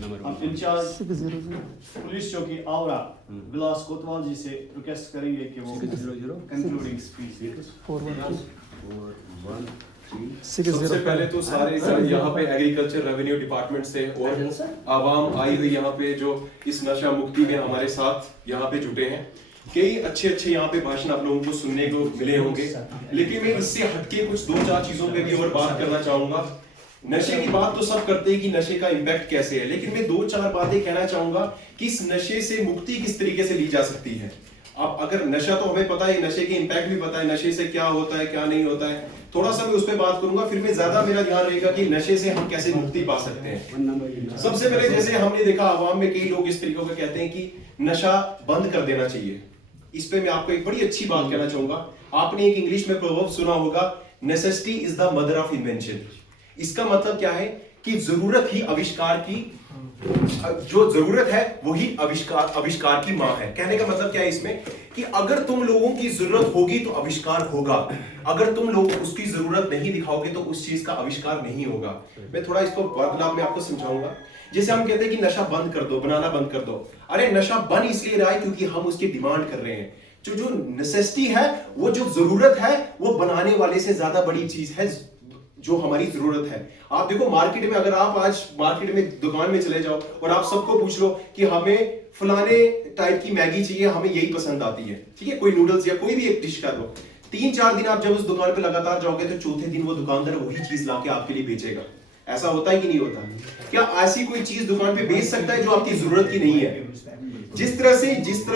हम in charge police चौकी आवरा विलास कोतवाल जी से रिक्वेस्ट करेंगे कि वो कंक्लूडिंग स्पीच। सबसे पहले तो सारे यहाँ पे एग्रीकल्चर रेवेन्यू डिपार्टमेंट से और आवाम आई हुई यहाँ पे जो इस नशा मुक्ति में हमारे साथ यहाँ पे जुटे हैं, कई अच्छे अच्छे यहाँ पे भाषण आप लोगों को सुनने को मिले होंगे, लेकिन मैं इससे हटके कुछ 2-4 चीजों पे भी और बात करना चाहूंगा। नशे की बात तो सब करते हैं कि नशे का इम्पैक्ट कैसे है, लेकिन मैं 2-4 बातें कहना चाहूंगा कि इस नशे से मुक्ति किस तरीके से ली जा सकती है। अब अगर नशा तो हमें पता है, नशे के इम्पैक्ट भी पता है, नशे से क्या होता है क्या नहीं होता है, थोड़ा सा मैं उस पर बात करूंगा, फिर मैं ज्यादा मेरा ध्यान रहेगा कि नशे से हम कैसे मुक्ति पा सकते हैं। सबसे पहले जैसे हमने देखा आवाम में कई लोग इस तरीके का कहते हैं कि नशा बंद कर देना चाहिए। इस पे मैं आपको एक बड़ी अच्छी बात कहना चाहूंगा। आपने एक इंग्लिश में प्रोवर्ब सुना होगा, necessity is the mother of invention. इसका मतलब क्या है कि जरूरत ही आविष्कार की, जो जरूरत है वही आविष्कार की मां है। कहने का मतलब क्या है इसमें कि अगर तुम लोगों की जरूरत होगी तो आविष्कार होगा, अगर तुम लोग उसकी जरूरत नहीं दिखाओगे तो उस चीज का आविष्कार नहीं होगा। मैं थोड़ा इसको बदलाव में आपको समझाऊंगा। जैसे हम कहते हैं कि नशा बंद कर दो, बनाना बंद कर दो। अरे नशा बन इसलिए रहा है क्योंकि हम उसकी डिमांड कर रहे हैं। जो नेसेसिटी है, वो जो जरूरत है, वो बनाने वाले से ज्यादा बड़ी चीज है जो हमारी जरूरत है। आप देखो मार्केट में, अगर आप आज मार्केट में दुकान में चले जाओ और आप सबको पूछ लो कि हमें फलाने टाइप की मैगी चाहिए, हमें यही पसंद आती है, ठीक है, कोई नूडल्स या कोई भी एक डिश कर दो, 3-4 दिन आप जब उस दुकान पे लगातार जाओगे तो चौथे दिन वो दुकानदार वही चीज लाके आपके लिए बेचेगा। ऐसा होता है कि नहीं होता? क्या ऐसी कोई चीज दुकान पे बेच सकता है जो आपकी जरूरत की नहीं है? जिस तरह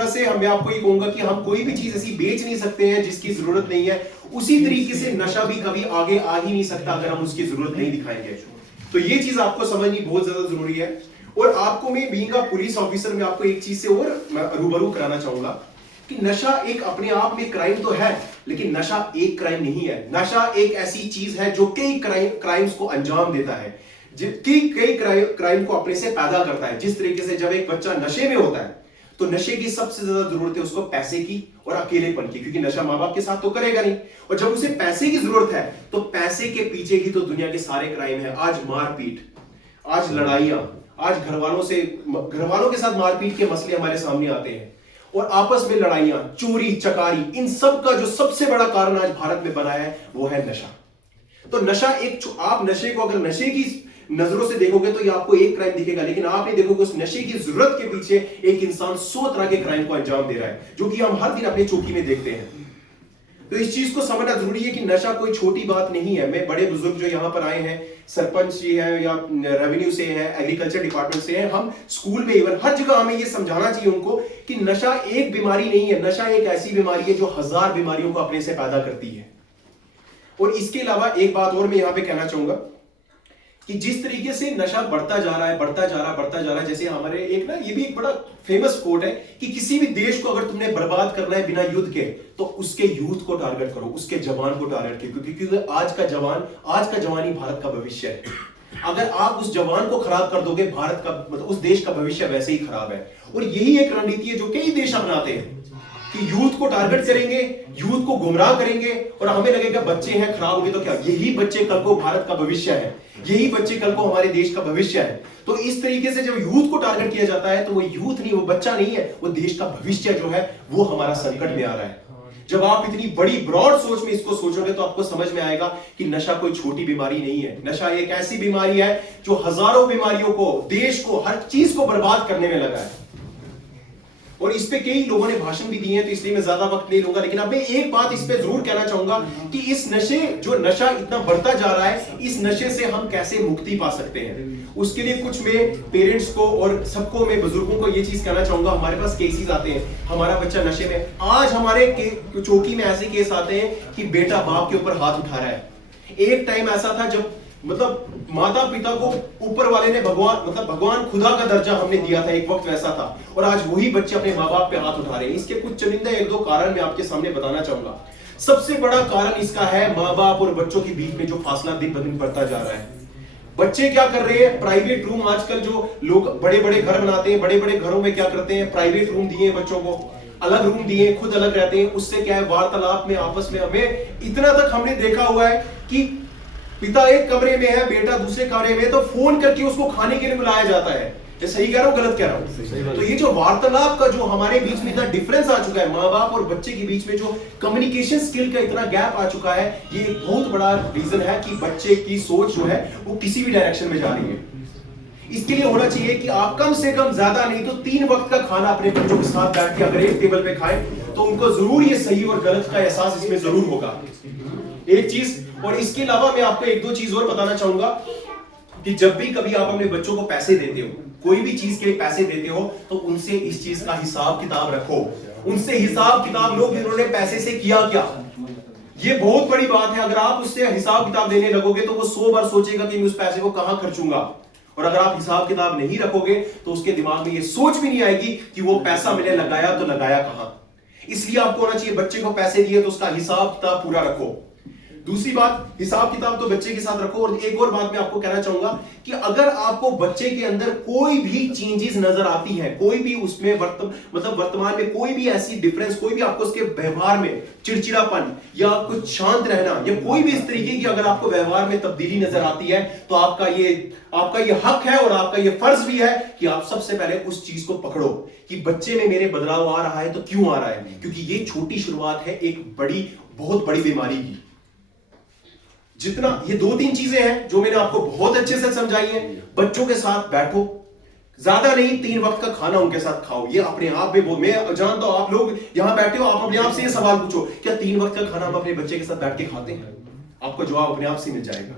से मैं आपको ये कहूंगा कि हम कोई भी चीज ऐसी बेच नहीं सकते हैं जिसकी जरूरत नहीं है, उसी तरीके से नशा भी कभी आगे आ ही नहीं सकता अगर हम उसकी जरूरत नहीं दिखाएंगे। तो ये चीज आपको समझनी बहुत ज्यादा जरूरी है। और आपको मैं बीइंग अ पुलिस ऑफिसर में आपको एक चीज से और रूबरू कराना चाहूंगा कि नशा एक अपने आप में क्राइम तो है, लेकिन नशा एक क्राइम नहीं है। नशा एक ऐसी चीज है जो कई क्राइम्स को अंजाम देता है, कई क्राइम को अपने से पैदा करता है। जिस तरीके से जब एक बच्चा नशे में होता है तो नशे की सबसे ज्यादा जरूरत है उसको पैसे की और अकेलेपन की, क्योंकि नशा मां बाप के साथ तो करेगा नहीं। और जब उसे पैसे की जरूरत है तो पैसे के पीछे ही तो दुनिया के सारे क्राइम है। आज मारपीट, आज लड़ाइयां, आज घर वालों के साथ मारपीट के मसले हमारे सामने आते हैं, और आपस में लड़ाइयां, चोरी चकारी, इन सब का जो सबसे बड़ा कारण आज भारत में बना है वो है नशा। तो नशा आप नशे को अगर नशे की नजरों से देखोगे तो ये आपको एक क्राइम दिखेगा, लेकिन आप नहीं देखोगे उस नशे की जरूरत के पीछे एक इंसान 100 तरह के क्राइम को अंजाम दे रहा है, जो कि हम हर दिन अपनी चौकी में देखते हैं। तो इस चीज को समझना जरूरी है कि नशा कोई छोटी बात नहीं है। मैं बड़े बुजुर्ग जो यहाँ पर आए हैं, सरपंच जी हैं या रेवेन्यू से हैं, एग्रीकल्चर डिपार्टमेंट से हैं, हम स्कूल में इवन हर जगह हमें ये समझाना चाहिए उनको कि नशा एक बीमारी नहीं है। नशा एक ऐसी बीमारी है जो 1000 बीमारियों को अपने से पैदा करती है। और इसके अलावा एक बात और मैं यहाँ पे कहना चाहूंगा कि जिस तरीके से नशा बढ़ता जा रहा है, जैसे हमारे एक ना, ये भी एक बड़ा फेमस कोट है कि किसी भी देश को अगर तुमने बर्बाद करना है बिना युद्ध के तो उसके यूथ को टारगेट करो, उसके जवान को टारगेट करो, क्योंकि आज का जवान ही भारत का भविष्य है। अगर आप उस जवान को खराब कर दोगे, भारत का मतलब उस देश का भविष्य वैसे ही खराब है। और यही एक रणनीति है जो कई देश अपनाते हैं कि यूथ को टारगेट करेंगे, यूथ को गुमराह करेंगे, और हमें लगेगा बच्चे हैं खराब हो गए तो क्या, यही बच्चे कल को भारत का भविष्य है, यही बच्चे कल को हमारे देश का भविष्य है। तो इस तरीके से जब यूथ को टारगेट किया जाता है तो वो यूथ नहीं, वो बच्चा नहीं है, वो देश का भविष्य जो है वो हमारा संकट में आ रहा है। जब आप इतनी बड़ी ब्रॉड सोच में इसको सोचोगे तो आपको समझ में आएगा कि नशा कोई छोटी बीमारी नहीं है। नशा एक ऐसी बीमारी है जो हजारों बीमारियों को, देश को, हर चीज को बर्बाद करने में लगा है। और इस पे कई लोगों ने भाषण भी दिए हैं, तो इसलिए मैं ज्यादा वक्त नहीं लूंगा, लेकिन अब मैं एक बात इस पे जरूर कहना चाहूंगा कि इस नशा इतना बढ़ता जा रहा है, इस नशे से हम कैसे मुक्ति पा सकते हैं। उसके लिए कुछ मैं पेरेंट्स को और सबको, मैं बुजुर्गों को ये चीज कहना चाहूंगा। हमारे पास केसेस आते हैं, हमारा बच्चा नशे में, आज हमारे चौकी में ऐसे केस आते हैं कि बेटा बाप के ऊपर हाथ उठा रहा है। एक टाइम ऐसा था जब मतलब माता पिता को ऊपर वाले ने भगवान खुदा का दर्जा हमने दिया था, एक वक्त वैसा था, और आज वही बच्चे अपने माँ बाप पे हाथ उठा रहे हैं। इसके कुछ चुनिंदा 1-2 कारण मैं आपके सामने बताना चाहूंगा। सबसे बड़ा कारण इसका है माँ बाप और बच्चों के बीच में जो फासला दिन ब दिन बढ़ता जा रहा है। बच्चे क्या कर रहे हैं, प्राइवेट रूम, आजकल जो लोग बड़े बड़े घर बनाते हैं, बड़े बड़े घरों में क्या करते हैं, प्राइवेट रूम दिए बच्चों को, अलग रूम दिए, खुद अलग रहते हैं। उससे क्या है, वार्तालाप में आपस में हमें इतना तक हमने देखा हुआ है कि पिता एक कमरे में है, बेटा दूसरे कमरे में, तो फोन करके उसको खाने के लिए बुलाया जाता है। ये सही कह रहा हूं गलत कह रहा हूं? तो ये जो वार्तालाप का जो हमारे बीच में इतना डिफरेंस आ चुका है, माँ बाप और बच्चे के बीच में जो कम्युनिकेशन स्किल का इतना गैप आ चुका है, ये एक बहुत बड़ा रीजन है कि बच्चे की सोच जो है वो किसी भी डायरेक्शन में जा रही है। इसके लिए होना चाहिए कि आप कम से कम ज्यादा नहीं तो 3 वक्त का खाना अपने बच्चों के साथ बैठ के अगर एक टेबल पे खाएं तो उनको जरूर ये सही और गलत का एहसास इसमें जरूर होगा। एक चीज, और इसके अलावा मैं आपको 1-2 चीज और बताना चाहूंगा कि जब भी कभी आप अपने बच्चों को पैसे देते हो, कोई भी चीज के लिए पैसे देते हो, तो उनसे इस चीज का हिसाब किताब रखो। उनसे हिसाब किताब लो कि उन्होंने पैसे से किया क्या। ये बहुत बड़ी बात है। अगर आप उससे हिसाब किताब देने लगोगे तो वो 100 बार सोचेगा कि मैं उस पैसे को कहां खर्चूंगा, और अगर आप हिसाब किताब नहीं रखोगे तो उसके दिमाग में ये सोच भी नहीं आएगी कि वो पैसा मैंने लगाया तो लगाया कहां। इसलिए आपको होना चाहिए बच्चे को पैसे दिए तो उसका हिसाब किताब पूरा रखो। दूसरी बात, हिसाब किताब तो बच्चे के साथ रखो। और एक और बात मैं आपको कहना चाहूंगा कि अगर आपको बच्चे के अंदर कोई भी चेंजेस नजर आती है, कोई भी उसमें वर्तमान में कोई भी ऐसी डिफरेंस, कोई भी आपको उसके व्यवहार में चिड़चिड़ापन या कुछ शांत रहना या कोई भी इस तरीके की अगर आपको व्यवहार में तब्दीली नजर आती है, तो आपका ये हक है और आपका ये फर्ज भी है कि आप सबसे पहले उस चीज को पकड़ो कि बच्चे में मेरे बदलाव आ रहा है तो क्यों आ रहा है, क्योंकि ये छोटी शुरुआत है एक बहुत बड़ी बीमारी की। जितना ये 2-3 चीजें हैं जो मैंने आपको बहुत अच्छे से समझाई हैं। बच्चों के साथ बैठो, ज्यादा नहीं 3 वक्त का खाना उनके साथ खाओ। ये अपने आप में मैं जानता हूं आप लोग यहां बैठे हो, आप अपने आप से ये सवाल पूछो, क्या 3 वक्त का खाना हम अपने बच्चे के साथ बैठ के खाते हैं? आपको जवाब अपने आप से मिल जाएगा।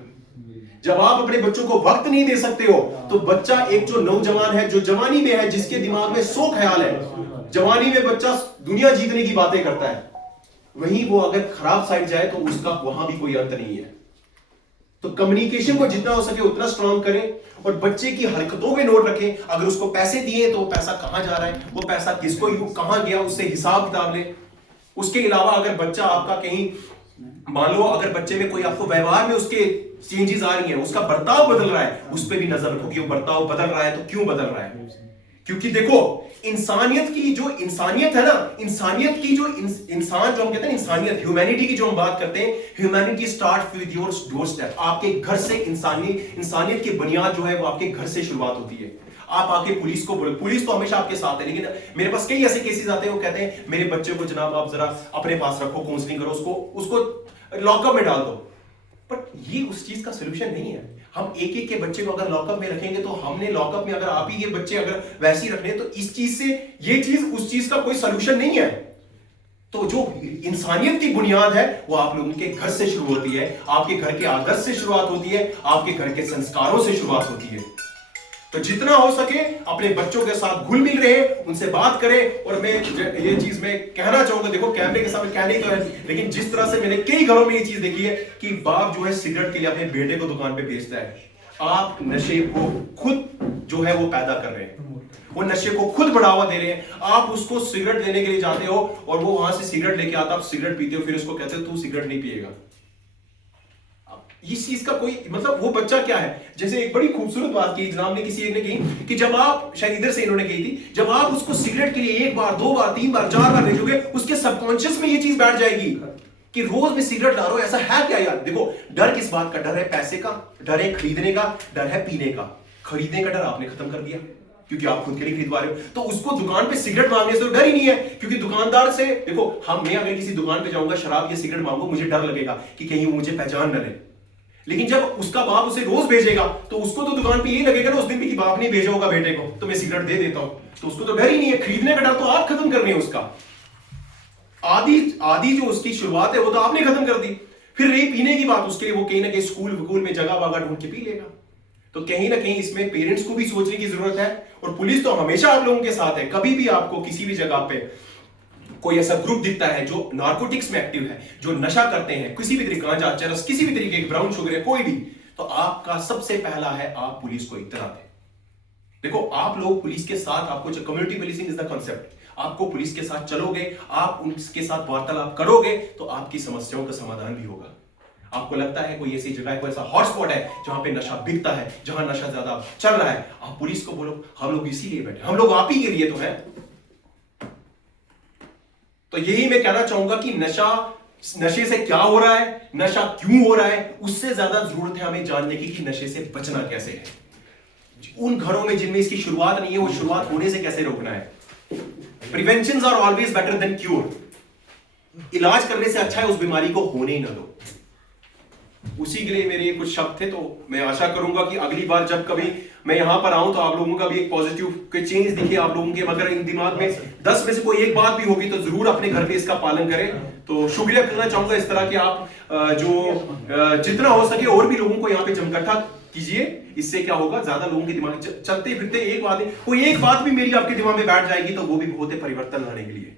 जब आप अपने बच्चों को वक्त नहीं दे सकते हो तो बच्चा, एक जो नौजवान है जो जवानी में है, जिसके दिमाग में 100 ख्याल है, जवानी में बच्चा दुनिया जीतने की बातें करता है, वहीं वो अगर खराब साइड जाए तो उसका वहां भी कोई अंत नहीं है। तो कम्युनिकेशन को जितना हो सके उतना स्ट्रांग करें और बच्चे की हरकतों में नोट रखें। अगर उसको पैसे दिए तो वो पैसा कहां जा रहा है, वो पैसा किसको कहां गया, उससे हिसाब किताब लें। उसके अलावा अगर बच्चा आपका कहीं, मान लो अगर बच्चे में कोई आपको व्यवहार में उसके चेंजेस आ रही हैं, उसका बर्ताव बदल रहा है, उस पर भी नजर रखो कि वो बर्ताव बदल रहा है तो क्यों बदल रहा है। क्योंकि देखो इंसानियत की जो इंसानियत है ना, इंसानियत की जो इंसान जो हम कहते हैं इंसानियत, ह्यूमैनिटी की जो हम बात करते हैं, humanity start with your doorstep. आपके घर से इंसानियत की बुनियाद जो है वो आपके घर से शुरुआत होती है। आप आके पुलिस को बोलो, पुलिस तो हमेशा आपके साथ है, लेकिन मेरे पास कई ऐसे केसेस आते हैं, वो कहते हैं मेरे बच्चे को जनाब आप जरा अपने पास रखो, काउंसलिंग करो, उसको लॉकअप में डाल दो। बट ये उस चीज का सोल्यूशन नहीं है। हम एक के बच्चे को अगर लॉकअप में रखेंगे तो हमने लॉकअप में अगर आप ही के बच्चे अगर वैसे ही रखने, तो इस चीज से ये चीज उस चीज का कोई सोल्यूशन नहीं है। तो जो इंसानियत की बुनियाद है वो आप लोगों के घर से शुरू होती है, आपके घर के आदर्श से शुरुआत होती है, आपके घर के संस्कारों से शुरुआत होती है। तो जितना हो सके अपने बच्चों के साथ घुल मिल रहे, उनसे बात करें। और मैं ये चीज मैं कहना चाहूंगा, देखो कैमरे के सामने कहने तो है, लेकिन जिस तरह से मैंने कई घरों में ये चीज देखी है कि बाप जो है सिगरेट के लिए अपने बेटे को दुकान पे बेचता है। आप नशे को खुद जो है वो पैदा कर रहे हैं, वो नशे को खुद बढ़ावा दे रहे हैं। आप उसको सिगरेट देने के लिए जाते हो और वो वहां से सिगरेट लेके आता, आप सिगरेट पीते हो, फिर उसको कहते हो तू सिगरेट नहीं पिएगा। इस चीज का कोई मतलब, वो बच्चा क्या है। जैसे एक बड़ी खूबसूरत बात की जनाब ने किसी एक ने की कि जब आप, शायद इधर से इन्होंने कही थी, जब आप उसको सिगरेट के लिए 1 बार 2 बार 3 बार 4 बार भेजोगे, उसके सबकॉन्शियस में ये चीज बैठ जाएगी कि रोज में सिगरेट ला रहा हूं, ऐसा है क्या यार। देखो डर किस बात का, डर है पैसे का, डर है खरीदने का, डर है पीने का। खरीदने का डर आपने खत्म कर दिया क्योंकि आप खुद के लिए खरीदवा रहे हो, तो उसको दुकान पे सिगरेट मांगने से तो डर ही नहीं है। क्योंकि दुकानदार से, देखो मैं अगर किसी दुकान पे जाऊंगा शराब या सिगरेट मांगू, मुझे डर लगेगा कि कहीं मुझे पहचान न ले। लेकिन जब उसका बाप उसे रोज भेजेगा तो उसको तो दुकान पे यही लगेगा ना उस दिन भी कि बाप ने भेजा होगा बेटे को, तो मैं सिगरेट दे देता हूं। तो उसको तो डर ही नहीं है। खरीदने का डर तो आप खत्म कर रहे हैं। उसका आदि जो उसकी शुरुआत है वो तो आपने खत्म कर दी। फिर रही पीने की बात, उसके लिए वो कहीं ना कहीं स्कूल में जगह वागा ढूंढ के पी लेगा। तो कहीं ना कहीं इसमें पेरेंट्स को भी सोचने की जरूरत है। और पुलिस तो हमेशा आप लोगों के साथ है। कभी भी आपको किसी भी जगह पे कोई ऐसा ग्रुप दिखता है जो नार्कोटिक्स में एक्टिव है, जो नशा करते हैं, किसी भी तरीके गांजा चरस, किसी भी तरीके की ब्राउन शुगर है, कोई भी, तो आपका सबसे पहला है आप पुलिस को इत्तला दें। देखो आप लोग पुलिस के साथ, आपको जो community policing is the concept, आपको पुलिस के साथ चलोगे, आप उनके साथ वार्तालाप करोगे तो आपकी समस्याओं का समाधान भी होगा। आपको लगता है कोई ऐसी जगह है, कोई ऐसा हॉटस्पॉट है जहां पे नशा बिकता है, जहां नशा ज्यादा चल रहा है, आप पुलिस को बोलो हम लोग इसीलिए बैठे, हम लोग आप ही के लिए तो है। तो यही मैं कहना चाहूंगा कि नशे से क्या हो रहा है, नशा क्यों हो रहा है, उससे ज्यादा जरूरत है हमें जानने की कि नशे से बचना कैसे है। उन घरों में जिनमें इसकी शुरुआत नहीं है, वो शुरुआत होने से कैसे रोकना है। Prevention are always better than cure. इलाज करने से अच्छा है उस बीमारी को होने ही ना दो। उसी के लिए मेरे कुछ शब्द थे, तो मैं आशा करूंगा कि अगली बार जब कभी मैं यहां पर आऊं तो आप लोगों का भी एक पॉजिटिव के चेंज दिखे आप लोगों के। मगर इन दिमाग में 10 में से कोई एक बात भी होगी तो जरूर अपने घर पे इसका पालन करें। तो शुक्रिया करना चाहूंगा इस तरह के आप जो जितना हो सके और भी लोगों को यहाँ पे जमकट्ठा कीजिए। इससे क्या होगा, ज्यादा लोगों के दिमाग चलते फिरते एक बात, कोई एक बात भी मेरी आपके दिमाग में बैठ जाएगी तो वो भी बहुत परिवर्तन लाने के लिए।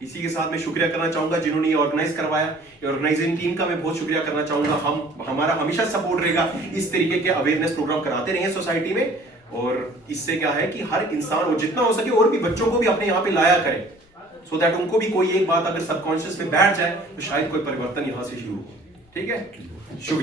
इसी के साथ मैं शुक्रिया करना चाहूंगा जिन्होंने ये ऑर्गेनाइज करवाया। ऑर्गेनाइजिंग टीम का मैं बहुत शुक्रिया करना चाहूंगा। हमारा हमेशा सपोर्ट रहेगा, इस तरीके के अवेयरनेस प्रोग्राम कराते रहे सोसाइटी में। और इससे क्या है कि हर इंसान और जितना हो सके और भी बच्चों को भी अपने यहाँ पे लाया करें, सो दैट उनको भी कोई एक बात अगर सबकॉन्शियस में बैठ जाए तो शायद कोई परिवर्तन यहाँ से शुरू हो। ठीक है, शुक्रिया।